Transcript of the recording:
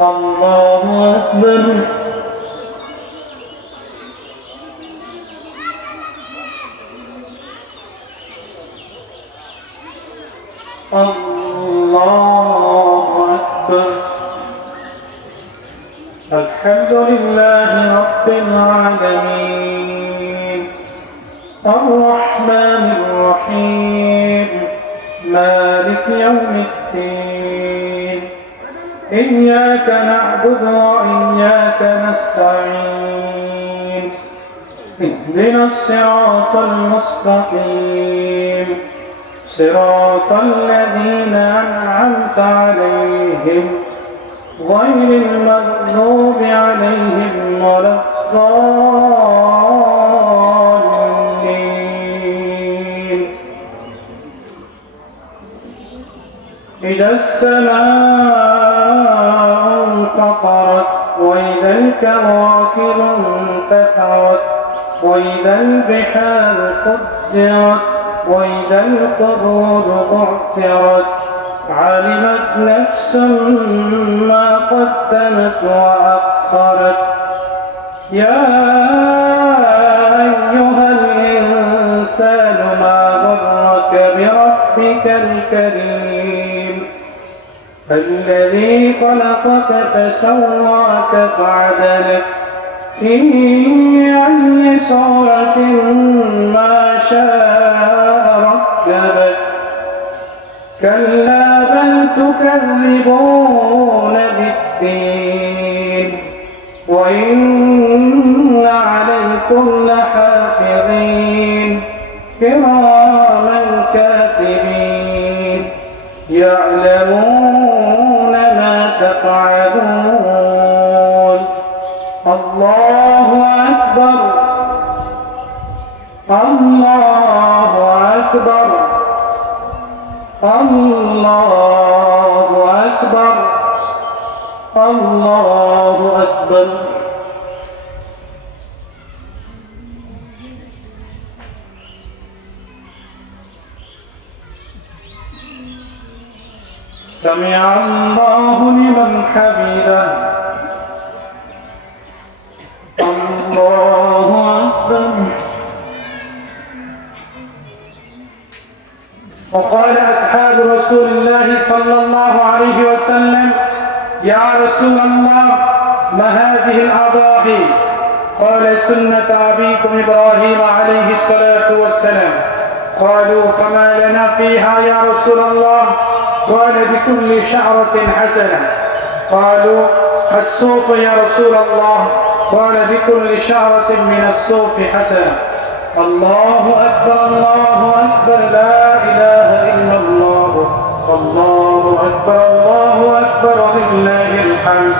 الله أكبر الله أكبر. الحمد لله رب العالمين الرحمن الرحيم مالك يوم الدين إياك نعبد وإياك نستعين اهدنا الصراط المستقيم صراط الذين أنعمت عليهم غير المغضوب عليهم ولا الضالين. إذا السماء انفطرت وإذا الكواكب انتثرت وإذا البحار فجرت وإذا القبور بعثرت علمت نفس ما قدمت وأخرت. يا أيها الإنسان ما غرك بربك الكريم الذي خلقك فسواك فعدلك في أي صورة ما شاء ركبك. كلا بل تكذبون بالدين وإن عليكم لحافظين كراما كاتبين يعلمون ما تفعلون. الله أكبر الله أكبر الله أكبر الله أكبر. سمع الله لمن حمده. الله أكبر. وقال أصحاب رسول الله صلى الله عليه وسلم يا رسول الله ما هذه الأضاحي؟ قال سنة أبيكم إبراهيم عليه الصلاة والسلام. قالوا فما لنا فيها يا رسول الله؟ قال بكل شعرة حسنة. قالوا الصوف يا رسول الله؟ قال بكل شعرة من الصوف حسنة. الله أكبر الله أكبر لا إله إلا الله الله أكبر الله أكبر ولله الحمد.